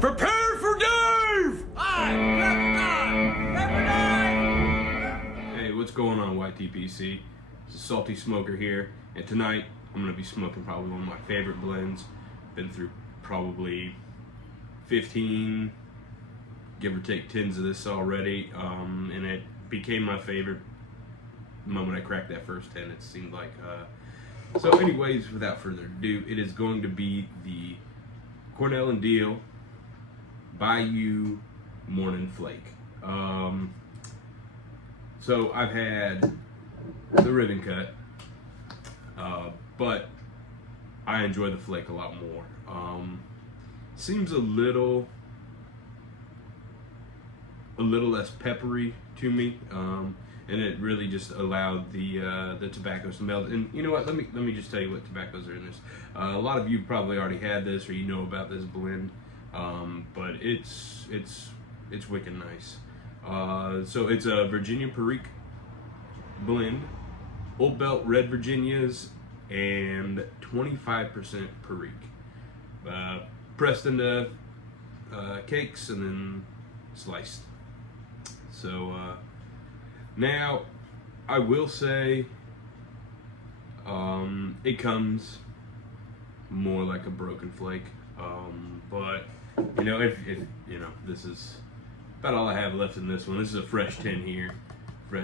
Prepare for Dave! Hey, what's going on, YTPC? It's a Salty Smoker here, and tonight I'm going to be smoking probably one of my favorite blends. Been through probably 15, give or take 10s of this already, and it became my favorite the moment I cracked that first 10, it seemed like. So anyways, without further ado, it is going to be the Cornell and Deal Bayou Morning Flake. So I've had the ribbon cut, but I enjoy the flake a lot more. Seems a little less peppery to me, and it really just allowed the tobaccos to melt. And you know what? Let me just tell you what tobaccos are in this. A lot of you probably already had this, or you know about this blend, but it's wicked nice. So it's a Virginia Perique blend, Old Belt Red Virginias, and 25% Perique. Pressed into cakes and then sliced. So now I will say it comes more like a broken flake, but you know, if you know, this is about all I have left in this one. This is a fresh 10 here.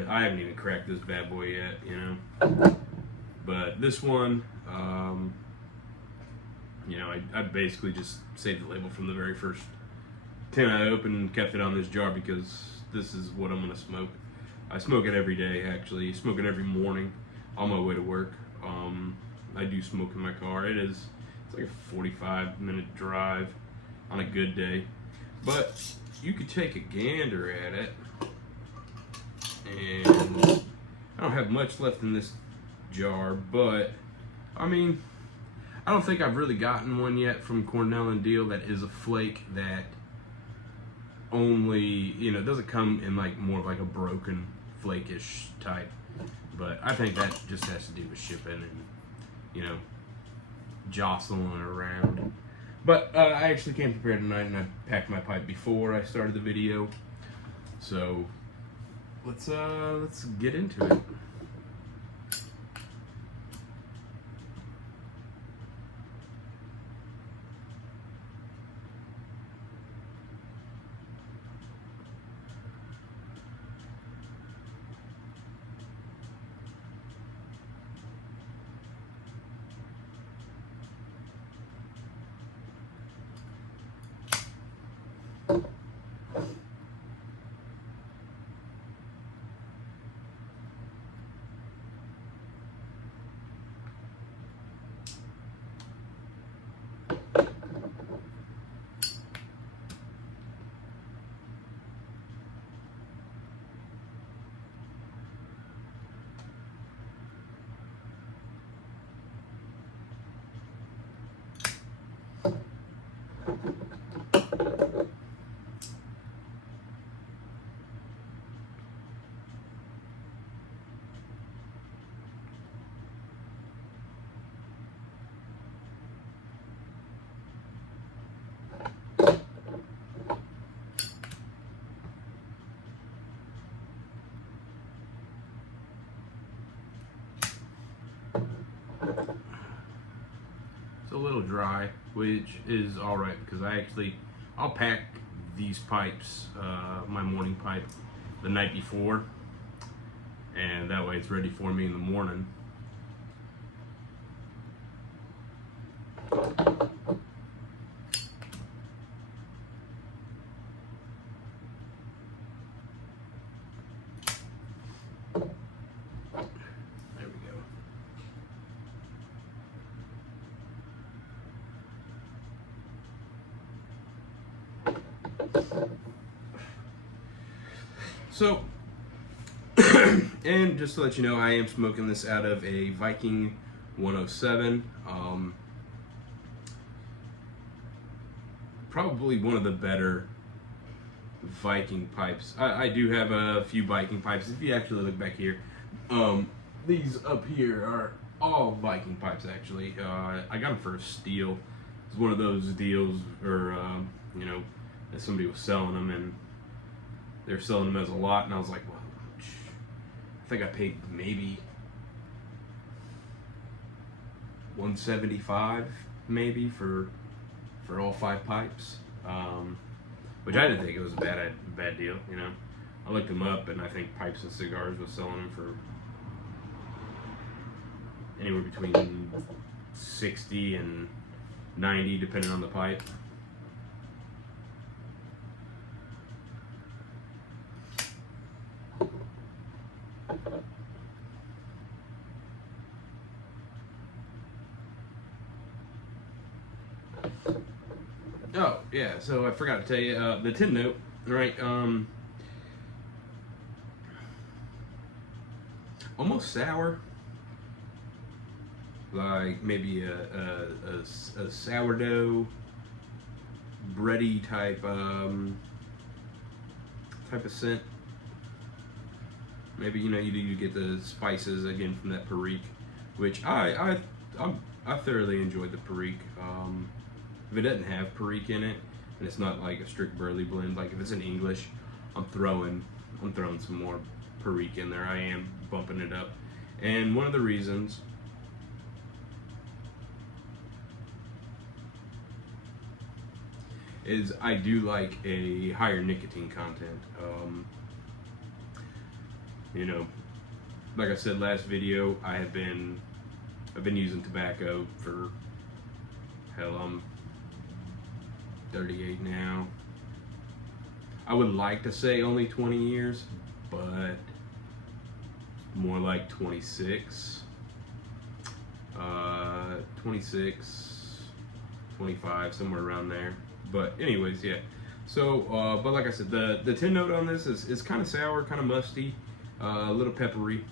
I haven't even cracked this bad boy yet, you know. But this one, you know, I basically just saved the label from the very first 10 I opened and kept it on this jar because this is what I'm gonna smoke. I smoke it every day, actually. Smoke it every morning on my way to work. I do smoke in my car. It's like a 45-minute drive on a good day. But you could take a gander at it, and I don't have much left in this jar, but I mean, I don't think I've really gotten one yet from Cornell and Deal that is a flake that only, you know, doesn't come in like more of like a broken flakish type. But I think that just has to do with shipping and, you know, jostling around. But I actually came prepared tonight, and I packed my pipe before I started the video. So let's get into it. It's a little dry, which is all right because I'll pack these pipes, my morning pipe, the night before, and that way it's ready for me in the morning. So, and just to let you know, I am smoking this out of a Viking 107. Probably one of the better Viking pipes. I do have a few Viking pipes. If you actually look back here, these up here are all Viking pipes actually. I got them for a steal. It's one of those deals, or you know, and somebody was selling them, and they were selling them as a lot, and I was like, well, I think I paid maybe $175 maybe for all 5 pipes, which I didn't think it was a bad deal. You know, I looked them up, and I think Pipes and Cigars was selling them for anywhere between 60 and 90, depending on the pipe. Oh yeah, so I forgot to tell you the tin note, right? Almost sour, like maybe a sourdough, bready type of scent. Maybe you get the spices again from that Perique, which I thoroughly enjoyed the Perique. If it doesn't have Perique in it, and it's not like a strict burley blend, like if it's in English, I'm throwing some more Perique in there. I am bumping it up, and one of the reasons is I do like a higher nicotine content. Like I said last video, I've been using tobacco for, hell, I'm 38 now. I would like to say only 20 years, but more like 26, 25, somewhere around there. But anyways, yeah. So, but like I said, the tin note on this is kind of sour, kind of musty, a little peppery.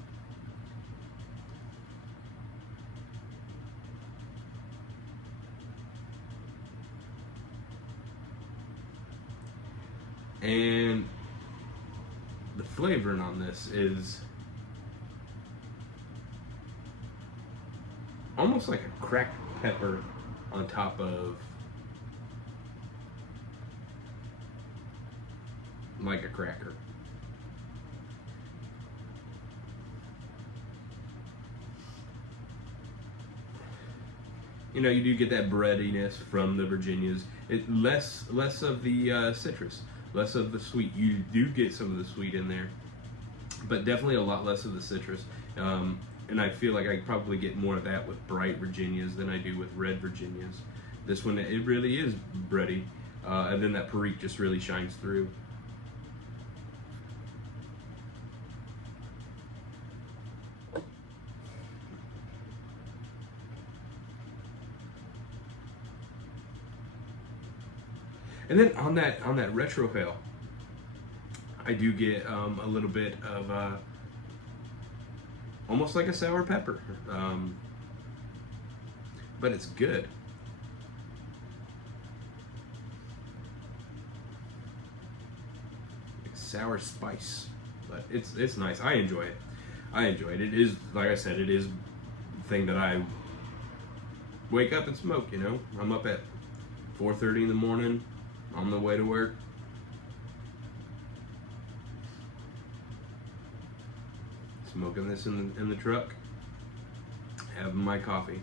And the flavoring on this is almost like a cracked pepper on top of like a cracker. You do get that breadiness from the Virginias. It less of the citrus, less of the sweet. You do get some of the sweet in there, but definitely a lot less of the citrus. And I feel like I probably get more of that with bright Virginias than I do with red Virginias. This one, it really is bready, and then that Perique just really shines through. And then on that retrohale, I do get a little bit of almost like a sour pepper, but it's good. Like sour spice, but it's nice. I enjoy it. It is, like I said, it is the thing that I wake up and smoke. I'm up at 4:30 in the morning on the way to work. Smoking this in the truck, having my coffee.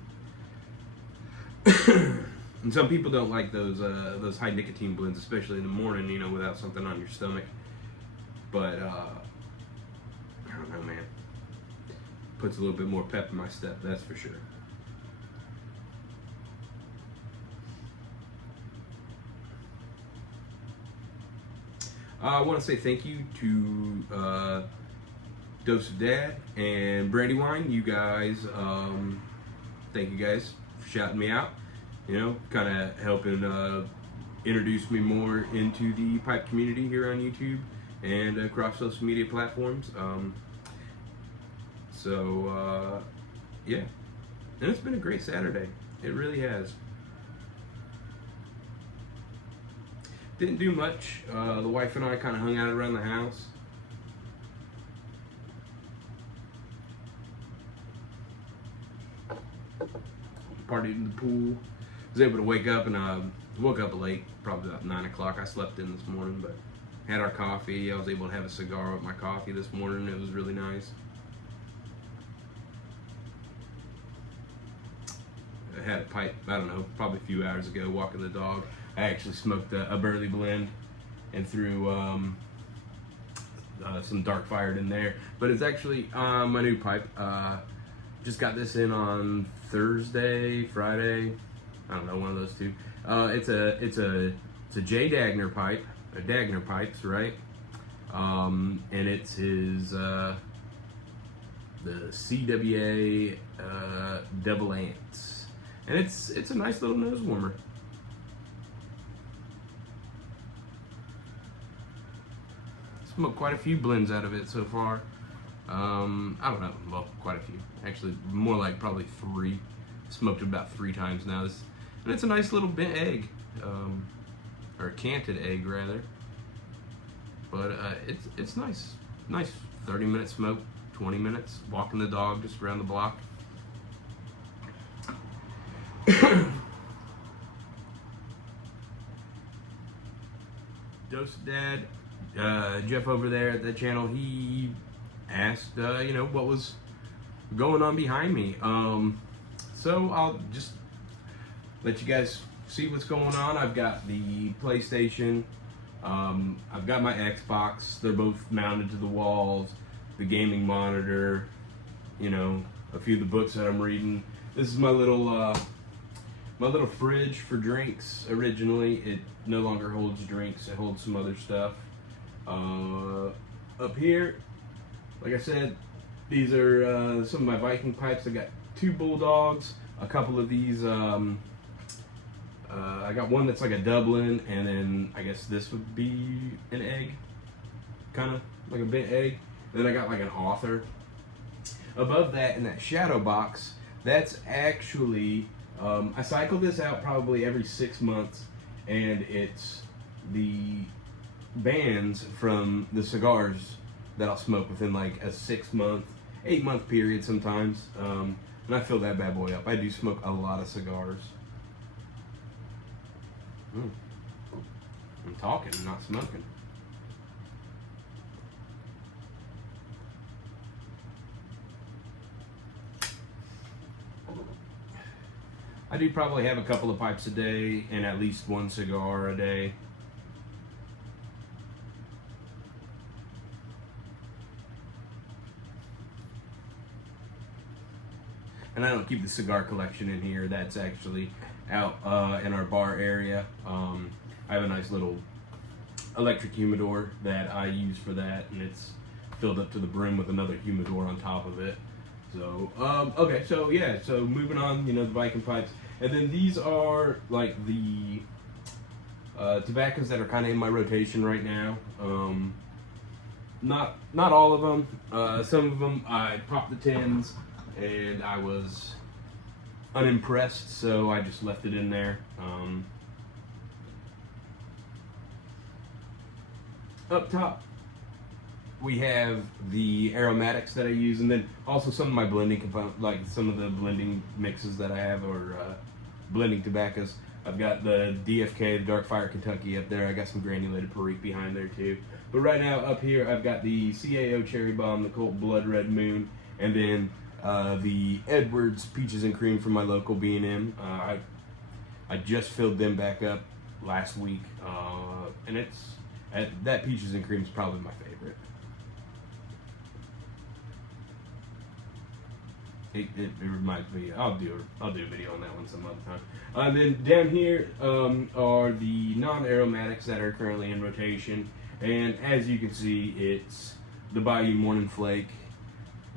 And some people don't like those high nicotine blends, especially in the morning, without something on your stomach. But I don't know, man. Puts a little bit more pep in my step, that's for sure. I want to say thank you to Dose of Dad and Brandywine. You guys, thank you guys for shouting me out. Kind of helping introduce me more into the pipe community here on YouTube and across social media platforms. Yeah, and it's been a great Saturday. It really has. Didn't do much. The wife and I kind of hung out around the house. Partied in the pool. Was able to wake up and Woke up late, probably about 9 o'clock. I slept in this morning, but had our coffee. I was able to have a cigar with my coffee this morning. It was really nice. I had a pipe, I don't know, probably a few hours ago, walking the dog. I actually smoked a Burley blend and threw some dark fired in there. But it's actually my new pipe. Just got this in on Thursday, Friday. I don't know, one of those two. It's a J Dagner pipe, a Dagner pipes, right? And it's his the CWA double ants, and it's a nice little nose warmer. Smoked quite a few blends out of it so far. I don't know, well, quite a few. Actually, more like probably 3. Smoked it about 3 times now. And it's a nice little bent egg, or a canted egg rather. But it's nice. Nice 30-minute smoke, 20 minutes, walking the dog just around the block. Dose Dad, Jeff over there at the channel, he asked, what was going on behind me. So I'll just let you guys see what's going on. I've got the PlayStation, I've got my Xbox, they're both mounted to the walls, the gaming monitor, a few of the books that I'm reading. This is my little fridge for drinks. Originally, it no longer holds drinks, it holds some other stuff. Up here, like I said, these are some of my Viking pipes. I got 2 bulldogs, a couple of these, I got one that's like a Dublin, and then I guess this would be an egg, kind of like a bent egg. Then I got like an author. Above that, in that shadow box, that's actually, I cycle this out probably every 6 months, and it's the bands from the cigars that I'll smoke within like a 6-month, 8-month period sometimes. And I fill that bad boy up. I do smoke a lot of cigars. I'm talking, I'm not smoking. I do probably have a couple of pipes a day and at least 1 cigar a day. And I don't keep the cigar collection in here. That's actually out in our bar area. I have a nice little electric humidor that I use for that, and it's filled up to the brim with another humidor on top of it. So, okay, so yeah, so moving on, the Viking pipes. And then these are like the tobaccos that are kind of in my rotation right now. Not all of them. Some of them I popped the tins and I was unimpressed, so I just left it in there. Up top, we have the aromatics that I use, and then also some of my blending components, like some of the blending mixes that I have, or blending tobaccos. I've got the DFK, the Dark Fire Kentucky up there. I got some granulated Perique behind there too. But right now up here, I've got the CAO Cherry Bomb, the Colt Blood Red Moon, and then the Edwards Peaches and Cream from my local B&M. I just filled them back up last week, and that Peaches and Cream is probably my favorite. It reminds me. I'll do a video on that one some other time. And then down here are the non-aromatics that are currently in rotation, and as you can see, it's the Bayou Morning Flake,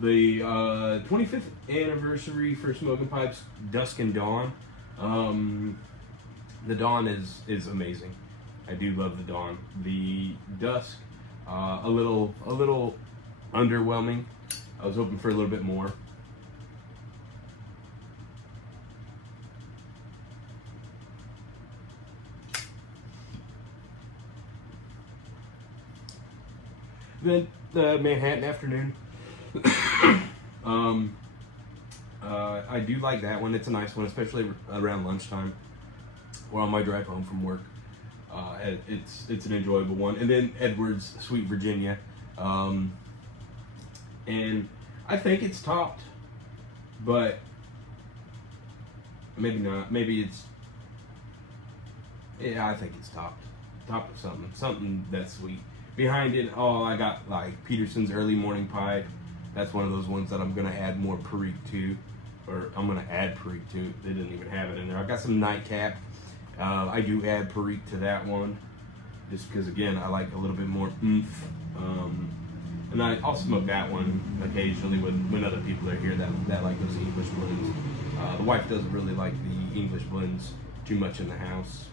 the 25th anniversary for smoking pipes, Dusk and Dawn. The Dawn is amazing. I do love the Dawn. The Dusk, a little underwhelming. I was hoping for a little bit more. Then the Manhattan Afternoon. I do like that one. It's a nice one, especially around lunchtime. or on my drive home from work. It's an enjoyable one. And then Edwards Sweet Virginia, and I think it's topped, but maybe not. Maybe it's, yeah, I think it's topped with something that's sweet. Behind it, oh, I got like Peterson's Early Morning Pie. That's one of those ones that I'm gonna add more Perique to, or I'm gonna add Perique to. They didn't even have it in there. I got some Nightcap. I do add Perique to that one, just because again I like a little bit more oomph. And I'll smoke that one occasionally when other people are here that like those English blends. The wife doesn't really like the English blends too much in the house.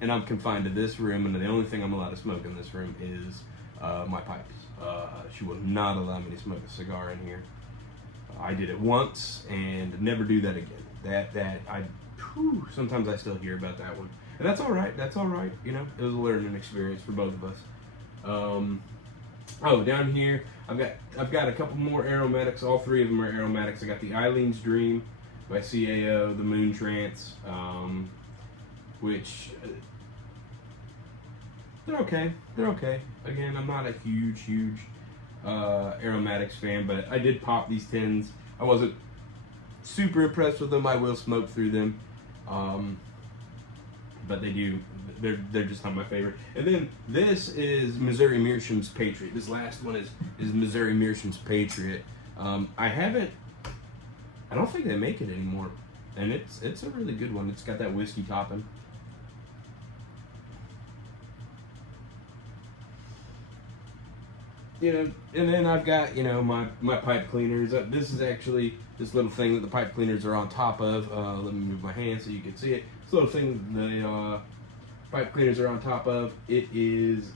And I'm confined to this room, and the only thing I'm allowed to smoke in this room is my pipes. She will not allow me to smoke a cigar in here. I did it once and never do that again. Sometimes I still hear about that one, and that's all right. That's all right. You know, it was a learning experience for both of us. Oh, down here I've got a couple more aromatics. All three of them are aromatics. I got the Eileen's Dream by CAO, the Moon Trance, which they're okay. They're okay. Again, I'm not a huge aromatics fan, but I did pop these tins. I wasn't super impressed with them. I will smoke through them, but they're just not my favorite. And then this is Missouri Meerschaum's Patriot. This last one is Missouri Meerschaum's Patriot. I don't think they make it anymore, and it's a really good one. It's got that whiskey topping. You know, and then I've got, you know, my pipe cleaners. This is actually this little thing that the pipe cleaners are on top of. Let me move my hand so you can see it. This little thing the pipe cleaners are on top of. It is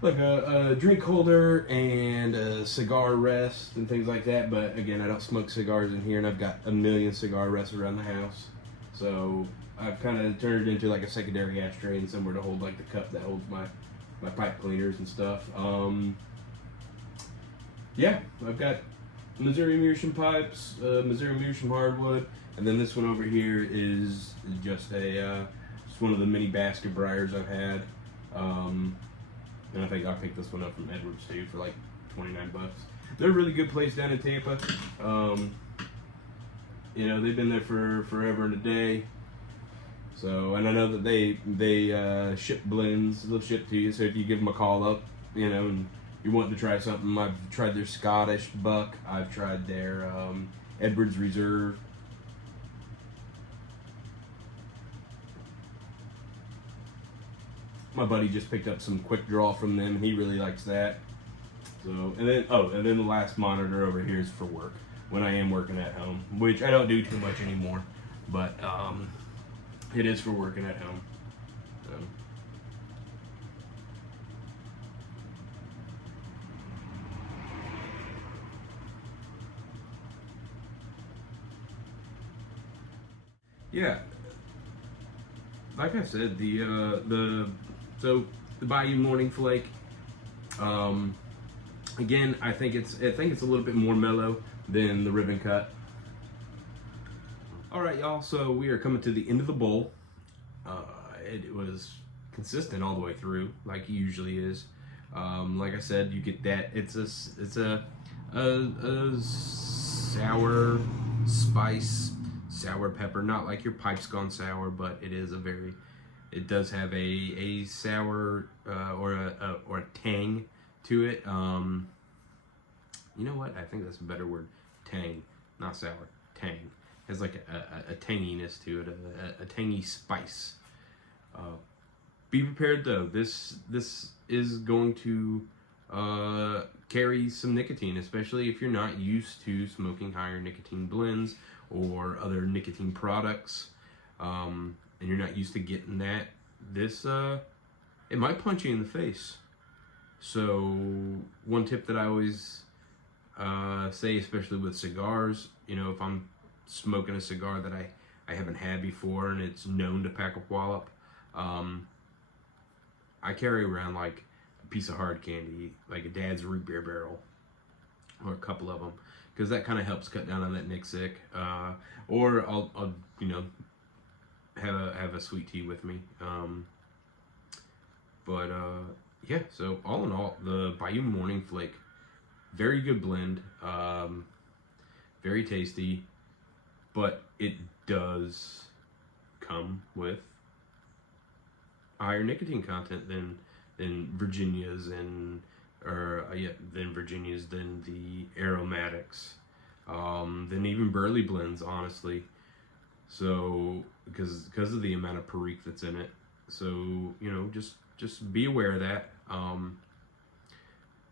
like a drink holder and a cigar rest and things like that. But again, I don't smoke cigars in here, and I've got a million cigar rests around the house. So I've kind of turned it into like a secondary ashtray and somewhere to hold like the cup that holds my pipe cleaners and stuff. Yeah, I've got Missouri Meerschaum pipes, Missouri Meerschaum hardwood, and then this one over here is just one of the mini basket briars I've had. And I think I picked this one up from Edwards too for like 29 bucks. They're a really good place down in Tampa. You know, they've been there for forever and a day. So, and I know that they ship blends, they'll ship to you. So if you give them a call up, you know, and you want to try something, I've tried their Scottish Buck, I've tried their Edwards Reserve. My buddy just picked up some Quick Draw from them, and he really likes that. So, and then the last monitor over here is for work when I am working at home, which I don't do too much anymore, but it is for working at home. So. Yeah, like I said, the Bayou Morning Flake. Again, I think it's a little bit more mellow than the Ribbon Cut. All right, y'all. So we are coming to the end of the bowl. It was consistent all the way through, like it usually is. Like I said, you get that. It's a sour spice, sour pepper. Not like your pipe's gone sour, but it is it does have a sour or a tang to it. You know what? I think that's a better word. Tang, not sour. Tang. Has like a tanginess to it, a tangy spice. Be prepared though. This is going to carry some nicotine, especially if you're not used to smoking higher nicotine blends or other nicotine products, and you're not used to getting that. This it might punch you in the face. So one tip that I always say, especially with cigars, you know, if I'm smoking a cigar that I haven't had before and it's known to pack a wallop, I carry around like a piece of hard candy, like a Dad's root beer barrel, or a couple of them, because that kind of helps cut down on that Nick sick. Or I'll you know, have a sweet tea with me. Yeah, so all in all, the Bayou Morning Flake, very good blend, very tasty, but it does come with higher nicotine content than Virginia's than the aromatics, than even Burley blends, honestly. So because of the amount of perique that's in it, so you know, just be aware of that.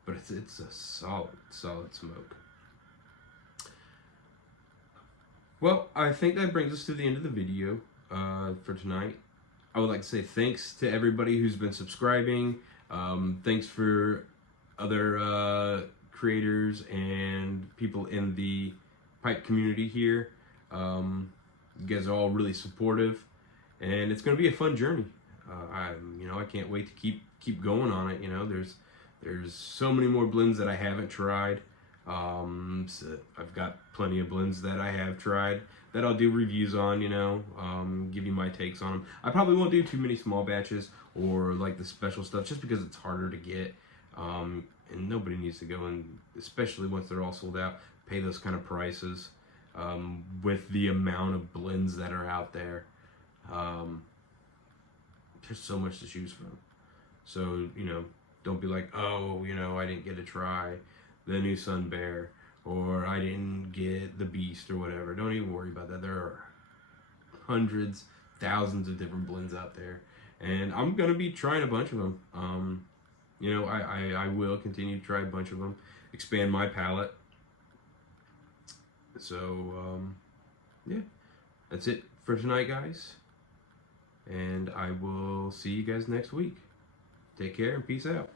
But it's a solid smoke. Well, I think that brings us to the end of the video for tonight. I would like to say thanks to everybody who's been subscribing. Thanks for other creators and people in the pipe community here. You guys are all really supportive, and it's going to be a fun journey. I can't wait to keep going on it. You know, there's so many more blends that I haven't tried. So I've got plenty of blends that I have tried that I'll do reviews on, you know, give you my takes on them. I probably won't do too many small batches or like the special stuff, just because it's harder to get, and nobody needs to go and, especially once they're all sold out, pay those kind of prices with the amount of blends that are out there. There's so much to choose from. So, you know, don't be like, oh, you know, I didn't get to try the new Sun Bear, or I didn't get the Beast, or whatever. Don't even worry about that. There are hundreds, thousands of different blends out there, and I'm gonna be trying a bunch of them. You know, I will continue to try a bunch of them, expand my palette. So yeah, that's it for tonight, guys, and I will see you guys next week. Take care and peace out.